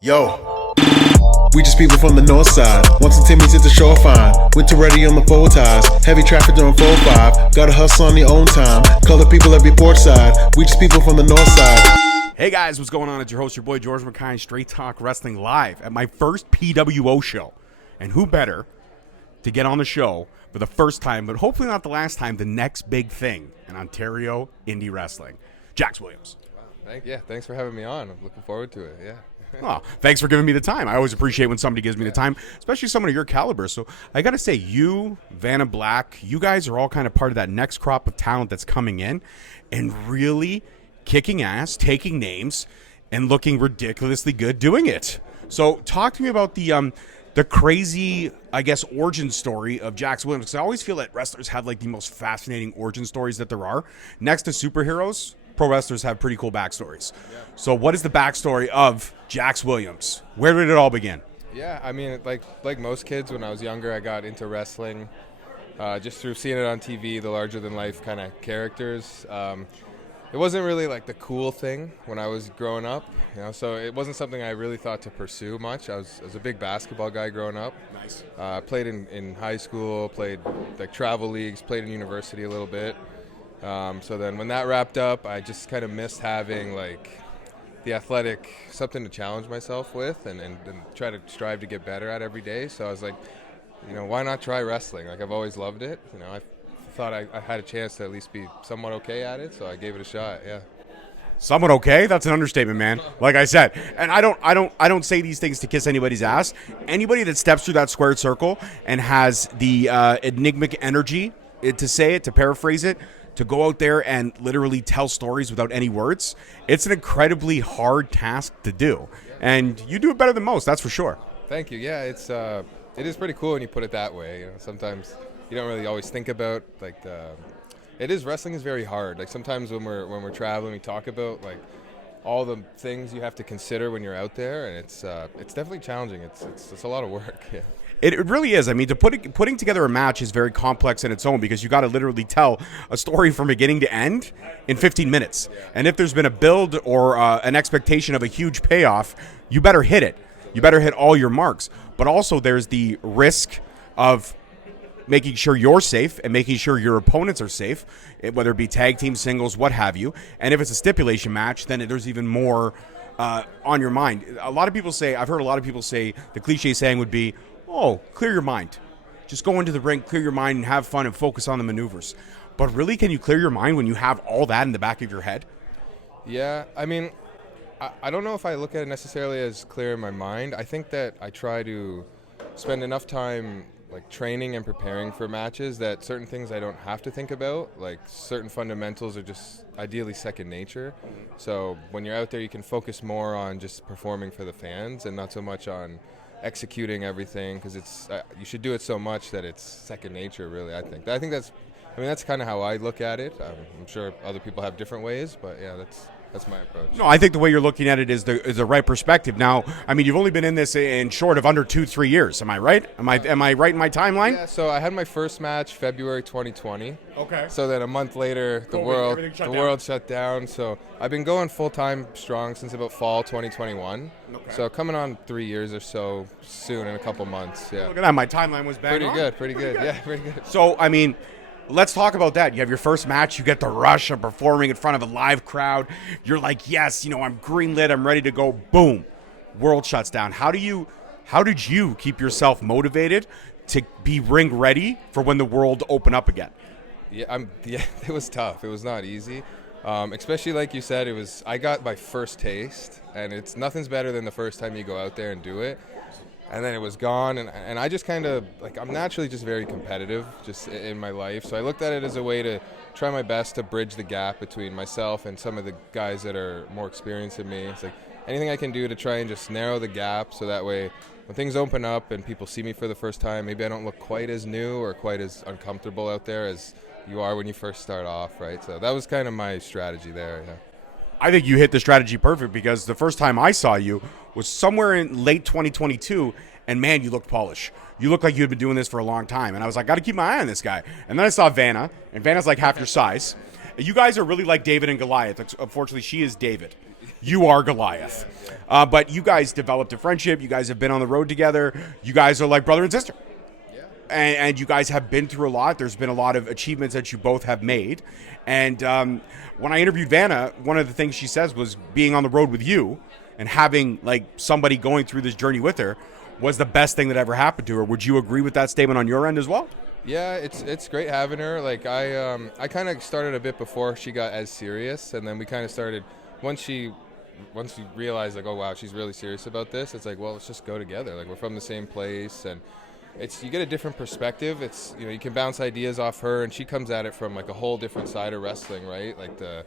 Yo, we just people from the north side. Once and Timmy's at the shore fine. Winter ready on the four ties. Heavy traffic during 4-5. Gotta hustle on your own time. Color people every port side. We just people from the north side. Hey guys, what's going on? It's your host, your boy George McKine, Straight Talk Wrestling live at my first PWO show. And who better to get on the show for the first time, but hopefully not the last time, the next big thing in Ontario indie wrestling. Jax Williams. Wow, thanks for having me on. I'm looking forward to it, yeah. Oh, thanks for giving me the time. I always appreciate when somebody gives me the time, especially someone of your caliber. So I got to say, you, Vanna Black, you guys are all kind of part of that next crop of talent that's coming in and really kicking ass, taking names, and looking ridiculously good doing it. So talk to me about the crazy, I guess, origin story of Jax Williams, because I always feel that wrestlers have like the most fascinating origin stories that there are. Next to superheroes, pro wrestlers have pretty cool backstories. Yeah. So what is the backstory of Jax Williams? Where did it all begin? Yeah, I mean, like most kids, when I was younger, I got into wrestling just through seeing it on TV, the larger-than-life kind of characters. It wasn't really like the cool thing when I was growing up, so it wasn't something I really thought to pursue much. I was a big basketball guy growing up. Nice. Played in high school, played like travel leagues, played in university a little bit. So then when that wrapped up, I just kind of missed having like the athletic, something to challenge myself with and try to strive to get better at every day. So I was like, why not try wrestling? Like, I've always loved it. I thought I had a chance to at least be somewhat okay at it, so I gave it a shot. Yeah. Somewhat okay? That's an understatement, man. Like I said, and I don't say these things to kiss anybody's ass. Anybody that steps through that squared circle and has the enigmatic energy to paraphrase it, to go out there and literally tell stories without any words, it's an incredibly hard task to do. And you do it better than most, that's for sure. Thank you. Yeah, it is pretty cool when you put it that way. Sometimes you don't really always think about wrestling is very hard. Like sometimes when we're traveling, we talk about like all the things you have to consider when you're out there, and it's definitely challenging. It's a lot of work. Yeah. It really is. I mean, putting together a match is very complex in its own, because you got to literally tell a story from beginning to end in 15 minutes. And if there's been a build or an expectation of a huge payoff, you better hit it. You better hit all your marks. But also there's the risk of making sure you're safe and making sure your opponents are safe, whether it be tag team, singles, what have you. And if it's a stipulation match, then there's even more on your mind. I've heard a lot of people say the cliche saying would be, oh, clear your mind. Just go into the ring, clear your mind, and have fun and focus on the maneuvers. But really, can you clear your mind when you have all that in the back of your head? Yeah, I mean, I don't know if I look at it necessarily as clearing my mind. I think that I try to spend enough time like training and preparing for matches that certain things I don't have to think about, like certain fundamentals are just ideally second nature. So when you're out there, you can focus more on just performing for the fans and not so much on executing everything, because it's you should do it so much that it's second nature, really. I think that's kind of how I look at it. I'm sure other people have different ways, but yeah, that's my approach. No, I think the way you're looking at it is the right perspective. Now, I mean, you've only been in this in short of under 2-3 years. Am I right? Am I right in my timeline? Yeah. So I had my first match February 2020. Okay. So then a month later, the world shut down. So I've been going full time strong since about fall 2021. Okay. So coming on 3 years or so soon in a couple months. Yeah. Look at that. My timeline was bang on. Pretty good. Yeah, pretty good. So I mean, let's talk about that. You have your first match. You get the rush of performing in front of a live crowd. You're like, yes, I'm greenlit. I'm ready to go. Boom. World shuts down. How did you keep yourself motivated to be ring ready for when the world open up again? Yeah, it was tough. It was not easy. Especially like you said, I got my first taste, and nothing's better than the first time you go out there and do it. And then it was gone, and I just kind of, like, I'm naturally just very competitive just in my life. So I looked at it as a way to try my best to bridge the gap between myself and some of the guys that are more experienced than me. It's like anything I can do to try and just narrow the gap, so that way when things open up and people see me for the first time, maybe I don't look quite as new or quite as uncomfortable out there as you are when you first start off, right? So that was kind of my strategy there, yeah. I think you hit the strategy perfect, because the first time I saw you was somewhere in late 2022, and man, you looked polished. You looked like you had been doing this for a long time, and I was like, got to keep my eye on this guy. And then I saw Vanna, and Vanna's like half your size. You guys are really like David and Goliath. Unfortunately, she is David. You are Goliath. But you guys developed a friendship. You guys have been on the road together. You guys are like brother and sister. And you guys have been through a lot. There's been a lot of achievements that you both have made. And when I interviewed Vanna, one of the things she says was being on the road with you and having like somebody going through this journey with her was the best thing that ever happened to her. Would you agree with that statement on your end as well? Yeah, it's great having her. Like I kind of started a bit before she got as serious, and then we kind of started once she realized like, oh wow, she's really serious about this. It's like, well, let's just go together. Like we're from the same place, and you get a different perspective. It's, you know, you can bounce ideas off her, and she comes at it from like a whole different side of wrestling, right? Like the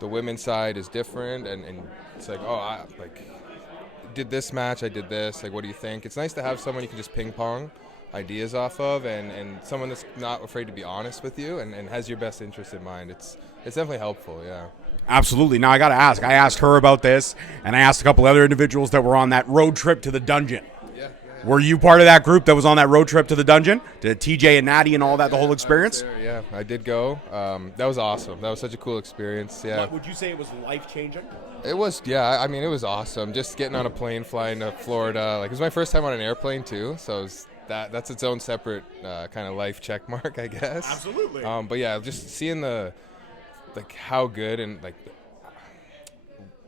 women's side is different, and it's like, oh, I did this match, I did this. Like, what do you think? It's nice to have someone you can just ping pong ideas off of, and someone that's not afraid to be honest with you and has your best interest in mind. It's definitely helpful, yeah. Absolutely. Now I got to ask. I asked her about this, and I asked a couple other individuals that were on that road trip to the dungeon. Were you part of that group that was on that road trip to the dungeon? Did TJ and Natty and all that, the whole experience? Yeah, I did go. That was awesome. That was such a cool experience. Yeah. Would you say it was life-changing? It was, yeah. I mean, it was awesome. Just getting on a plane, flying to Florida. Like, it was my first time on an airplane, too. So that's its own separate kind of life check mark, I guess. Absolutely. But, yeah, just seeing how good and,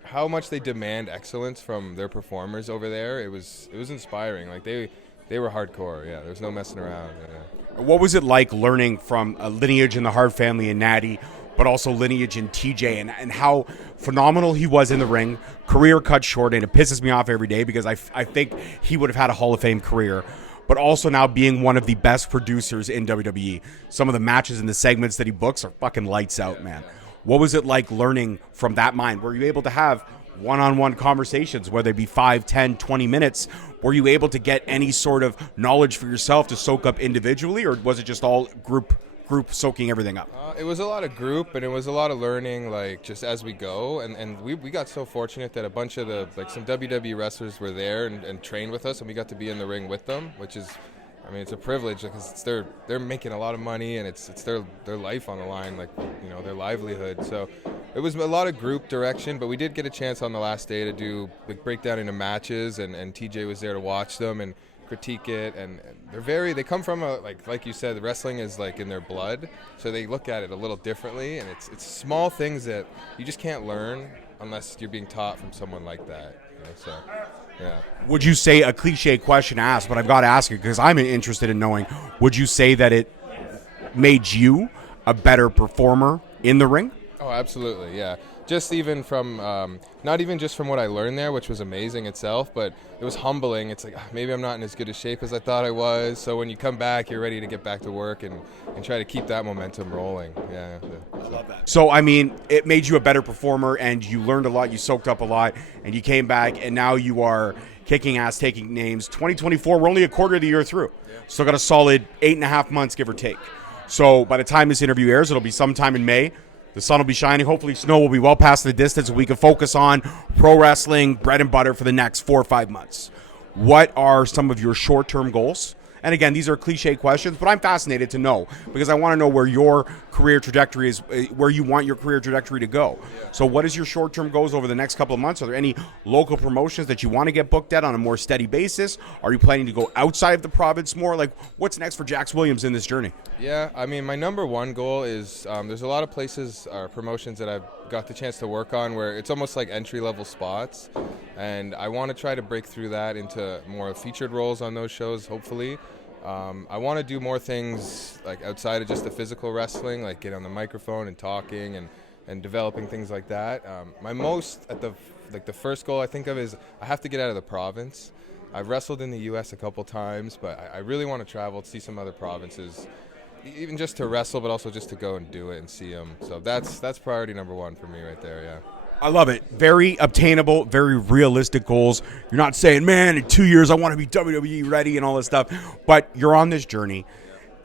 how much they demand excellence from their performers over there, it was inspiring. Like they were hardcore. Yeah, there's no messing around. Yeah. What was it like learning from a lineage in the Hart family and Natty, but also lineage in TJ, and how phenomenal he was in the ring? Career cut short, and it pisses me off every day because I think he would have had a Hall of Fame career. But also now being one of the best producers in WWE. Some of the matches and the segments that he books are fucking lights out, man. What was it like learning from that mind? Were you able to have one-on-one conversations, whether it be 5, 10, 20 minutes? Were you able to get any sort of knowledge for yourself to soak up individually, or was it just all group soaking everything up? It was a lot of group, and it was a lot of learning, like, just as we go. And we got so fortunate that a bunch of some WWE wrestlers were there and trained with us, and we got to be in the ring with them, which is, I mean, it's a privilege because they're making a lot of money, and it's their life on the line, like, you know, their livelihood. So it was a lot of group direction, but we did get a chance on the last day to do breakdown into matches, and TJ was there to watch them and critique it. And they come from like you said, wrestling is like in their blood, so they look at it a little differently, and it's small things that you just can't learn unless you're being taught from someone like that. You know, so. Yeah. Would you say, a cliche question to ask, but I've got to ask it because I'm interested in knowing, would you say that it made you a better performer in the ring? Oh, absolutely, yeah. Just even from, not even just from what I learned there, which was amazing itself, but it was humbling. It's like, maybe I'm not in as good a shape as I thought I was. So when you come back, you're ready to get back to work and try to keep that momentum rolling. Yeah. I love that. So, I mean, it made you a better performer, and you learned a lot, you soaked up a lot, and you came back, and now you are kicking ass, taking names. 2024, we're only a quarter of the year through. Yeah. Still got a solid 8.5 months, give or take. So by the time this interview airs, it'll be sometime in May. The sun will be shining. Hopefully snow will be well past the distance, and we can focus on pro wrestling, bread and butter for the next 4 or 5 months. What are some of your short-term goals? And again, these are cliche questions, but I'm fascinated to know because I want to know where your career trajectory is, where you want your career trajectory to go. Yeah. So what is your short-term goals over the next couple of months? Are there any local promotions that you want to get booked at on a more steady basis? Are you planning to go outside of the province more? Like, what's next for Jax Williams in this journey? Yeah, I mean, my number one goal is there's a lot of places or promotions that I've got the chance to work on where it's almost like entry-level spots, and I want to try to break through that into more featured roles on those shows, hopefully. I want to do more things like outside of just the physical wrestling, like get on the microphone and talking and developing things like that. My most the first goal I think of is I have to get out of the province. I've wrestled in the U.S. a couple times, but I really want to travel to see some other provinces, even just to wrestle, but also just to go and do it and see them. So that's priority number one for me right there. Yeah. I love it. Very obtainable, very realistic goals. You're not saying, man, in 2 years I want to be WWE ready and all this stuff, but you're on this journey.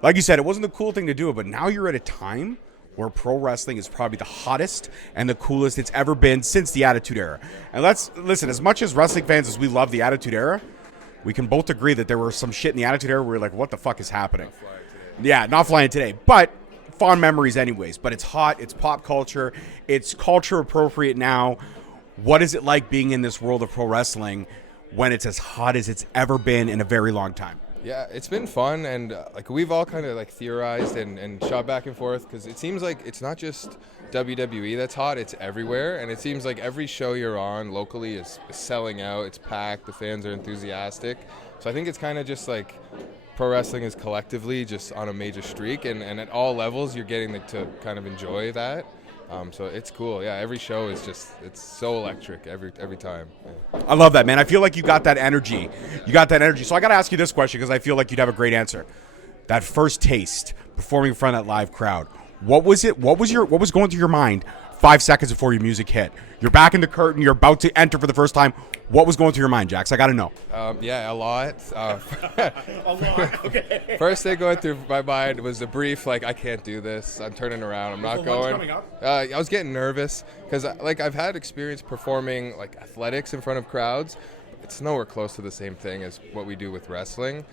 Like you said, it wasn't the cool thing to do, but now you're at a time where pro wrestling is probably the hottest and the coolest it's ever been since the Attitude Era. And let's listen, as much as wrestling fans as we love the Attitude Era, we can both agree that there was some shit in the Attitude Era where we're like, what the fuck is happening? Not flying today. But fond memories anyways. But it's hot, it's pop culture, it's culture appropriate now. What is it like being in this world of pro wrestling when it's as hot as it's ever been in a very long time? Yeah, it's been fun, and like we've all kind of like theorized and shot back and forth because it seems like it's not just WWE that's hot; it's everywhere, and it seems like every show you're on locally is selling out. It's packed. The fans are enthusiastic. So I think it's kind of just like pro wrestling is collectively just on a major streak, and at all levels you're getting to kind of enjoy that. So it's cool. Yeah, every show is it's so electric every time. Yeah. I love that, man. I feel like you got that energy. So I got to ask you this question because I feel like you'd have a great answer. That first taste performing in front of that live crowd. What was it? What was going through your mind 5 seconds before your music hit? You're back in the curtain. You're about to enter for the first time. What was going through your mind, Jax? I got to know. Yeah, a lot. A lot. Okay. First thing going through my mind was a brief, like, I can't do this. I'm turning around. I'm not going. Coming up? I was getting nervous because, like, I've had experience performing, like, athletics in front of crowds. It's nowhere close to the same thing as what we do with wrestling.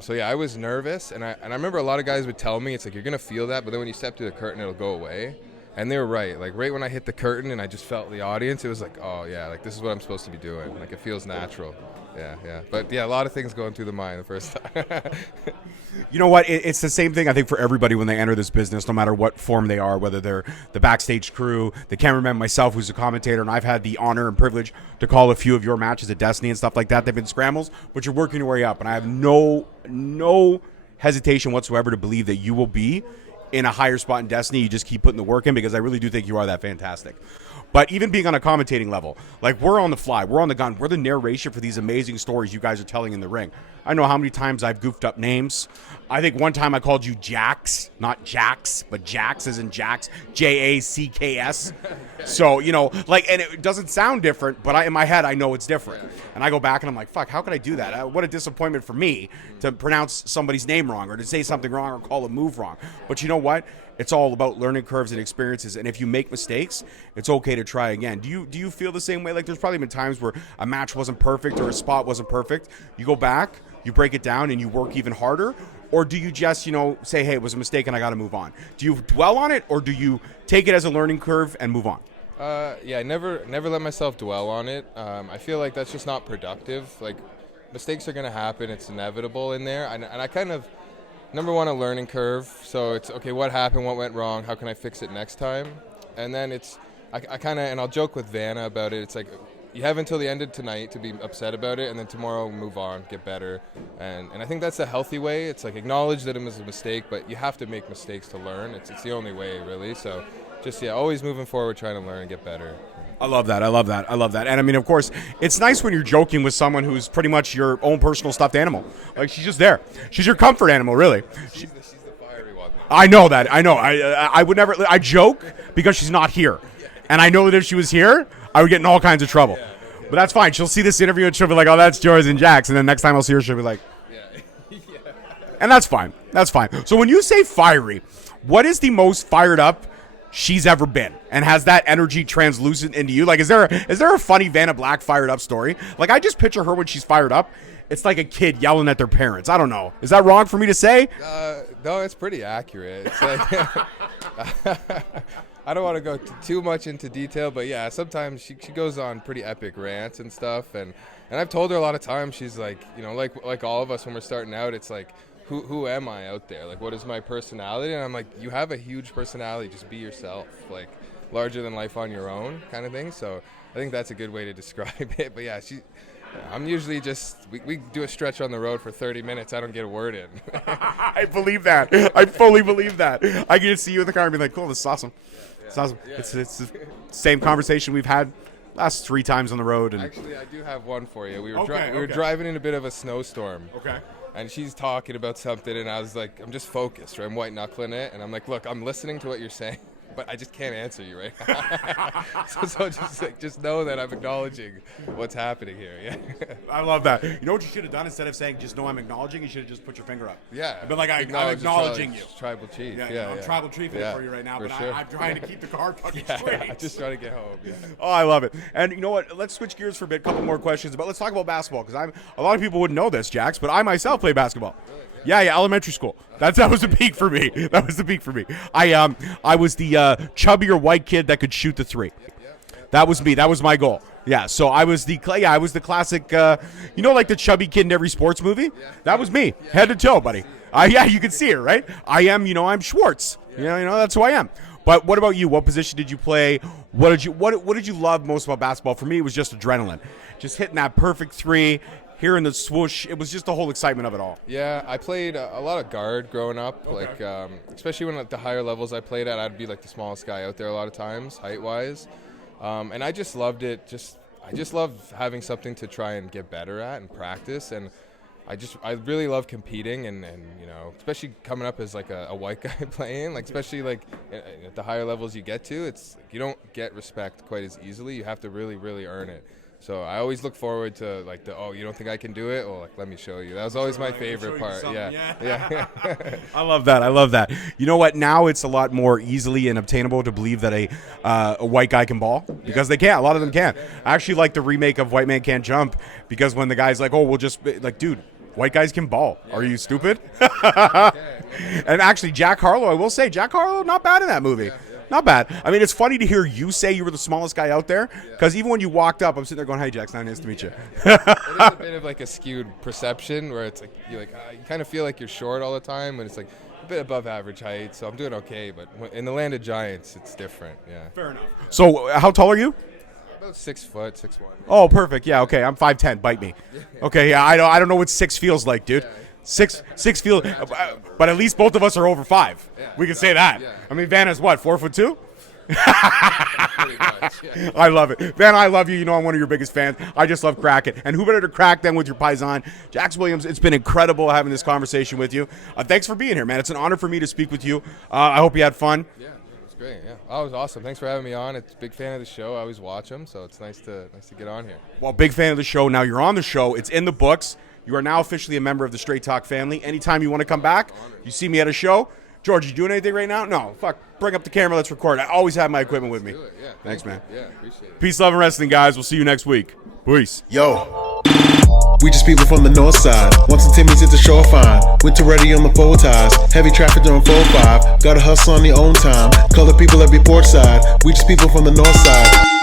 So, yeah, I was nervous. And I remember a lot of guys would tell me, it's like, you're going to feel that, but then when you step through the curtain, it'll go away. And they were right. Like, right when I hit the curtain and I just felt the audience, it was like, oh, yeah, like, this is what I'm supposed to be doing. Like, it feels natural. Yeah. But, yeah, a lot of things going through the mind the first time. You know what? It's the same thing, I think, for everybody when they enter this business, no matter what form they are, whether they're the backstage crew, the cameraman, myself, who's a commentator, and I've had the honor and privilege to call a few of your matches at Destiny and stuff like that. They've been scrambles, but you're working your way up, and I have no hesitation whatsoever to believe that you will be in a higher spot in Destiny. You just keep putting the work in because I really do think you are that fantastic. But even being on a commentating level, like we're on the fly, we're on the gun, we're the narration for these amazing stories you guys are telling in the ring. I know how many times I've goofed up names. I think one time I called you Jax, not Jax, but Jax as in Jax, Jacks. So, you know, like, and it doesn't sound different, but in my head, I know it's different. And I go back and I'm like, fuck, how could I do that? What a disappointment for me to pronounce somebody's name wrong or to say something wrong or call a move wrong. But you know what? It's all about learning curves and experiences. And if you make mistakes, it's okay to try again. Do you feel the same way? Like there's probably been times where a match wasn't perfect or a spot wasn't perfect. You go back, you break it down, and you work even harder? Or do you just, say, hey, it was a mistake and I got to move on? Do you dwell on it or do you take it as a learning curve and move on? Yeah, I never let myself dwell on it. I feel like that's just not productive. Like, mistakes are going to happen. It's inevitable in there. And I kind of, number one, a learning curve. So it's, okay, what happened? What went wrong? How can I fix it next time? And then it's, I kind of, and I'll joke with Vanna about it. It's like, you have until the end of tonight to be upset about it, and then tomorrow move on, get better. And I think that's a healthy way. It's like acknowledge that it was a mistake, but you have to make mistakes to learn. It's the only way, really. So just, always moving forward, trying to learn and get better. I love that. And I mean, of course, it's nice when you're joking with someone who's pretty much your own personal stuffed animal. Like, she's just there. She's your comfort animal, really. She's the fiery one. I know that. I know. I would never, I joke because she's not here. And I know that if she was here, I would get in all kinds of trouble. But that's fine. She'll see this interview and she'll be like, oh, that's George and Jax. And then next time I'll see her, she'll be like, yeah. And that's fine. So when you say fiery, what is the most fired up she's ever been? And has that energy translucent into you? Like, is there a funny Vanna Black fired up story? Like, I just picture her when she's fired up. It's like a kid yelling at their parents. I don't know. Is that wrong for me to say? No, it's pretty accurate. It's like, I don't want to go too much into detail, but yeah, sometimes she goes on pretty epic rants and stuff. And I've told her a lot of times, she's like, like all of us when we're starting out, it's like, who am I out there? Like, what is my personality? And I'm like, you have a huge personality. Just be yourself, like larger than life on your own kind of thing. So I think that's a good way to describe it. But yeah, I'm usually just, we do a stretch on the road for 30 minutes. I don't get a word in. I believe that. I fully believe that. I can just see you in the car and be like, cool, this is awesome. It's awesome. Yeah. It's the same conversation we've had last 3 times on the road. And actually, I do have one for you. We were driving in a bit of a snowstorm. Okay. And she's talking about something, and I was like, I'm just focused, right? I'm white knuckling it, and I'm like, look, I'm listening to what you're saying, but I just can't answer you right now. so just know that I'm acknowledging what's happening here. Yeah. I love that. You know what you should have done instead of saying just know I'm acknowledging? You should have just put your finger up. Yeah. I've been like, I'm acknowledging you. Tribal chief. Yeah. I'm tribal chiefing for you right now, but sure. I'm trying to keep the car fucking straight. I'm just trying to get home. Yeah. Oh, I love it. And you know what? Let's switch gears for a bit. Couple more questions, but let's talk about basketball because a lot of people wouldn't know this, Jax, but I myself play basketball. Really? Yeah, elementary school. That was the peak for me. I was the chubbier white kid that could shoot the 3. That was me. That was my goal. Yeah, so I was the classic, like the chubby kid in every sports movie? That was me, head to toe, buddy. You can see it, right? I'm Schwartz. That's who I am. But what about you? What position did you play? What did you love most about basketball? For me, it was just adrenaline. Just hitting that perfect three, hearing the swoosh. It was just the whole excitement of it all. Yeah, I played a lot of guard growing up. Okay. Like, especially when at the higher levels I played at, I'd be like the smallest guy out there a lot of times, height-wise. And I just loved it. I just love having something to try and get better at and practice. And I really love competing and especially coming up as like a white guy playing, like especially like at the higher levels you get to, it's you don't get respect quite as easily. You have to really, really earn it. So I always look forward to like you don't think I can do it? Well, like, let me show you. That was always my favorite part. Yeah. I love that. You know what? Now it's a lot more easily and obtainable to believe that a white guy can ball because they can. A lot of them can. I actually like the remake of White Man Can't Jump because when the guy's like, oh, we'll just like, dude, white guys can ball. Are you stupid? And actually, Jack Harlow, I will say, Jack Harlow, not bad in that movie. Not bad. I mean, it's funny to hear you say you were the smallest guy out there because even when you walked up, I'm sitting there going, hey, Jax, nice to meet you. It is a bit of like a skewed perception where it's like you kind of feel like you're short all the time when it's like a bit above average height. So I'm doing okay. But in the land of giants, it's different. Yeah. Fair enough. So how tall are you? About 6 foot, 6'1". Oh, perfect. Yeah, okay. I'm 5'10". Bite me. Okay, yeah, I don't know what 6 feels like, dude. Six feels, but at least both of us are over 5. Yeah, we can say that. Yeah. I mean, Van is what, 4'2"? Pretty much, yeah. I love it. Van, I love you. You know I'm one of your biggest fans. I just love cracking. And who better to crack than with your paisan, Jax Williams. It's been incredible having this conversation with you. Thanks for being here, man. It's an honor for me to speak with you. I hope you had fun. Yeah. Great, yeah. Oh, it was awesome. Thanks for having me on. It's a big fan of the show. I always watch them, so it's nice to get on here. Well, big fan of the show. Now you're on the show. It's in the books. You are now officially a member of the Straight Talk family. Anytime you want to come back, you see me at a show. George, you doing anything right now? No. Fuck. Bring up the camera. Let's record. I always have my equipment with me. Do it. Yeah. Thanks, man. Yeah, appreciate it. Peace, love, and wrestling, guys. We'll see you next week. Peace. Yo. We just people from the north side. Once and Timmy's hit the shore fine. Winter ready on the full ties. Heavy traffic during 4-5. Gotta hustle on your own time. Color people every port side. We just people from the north side.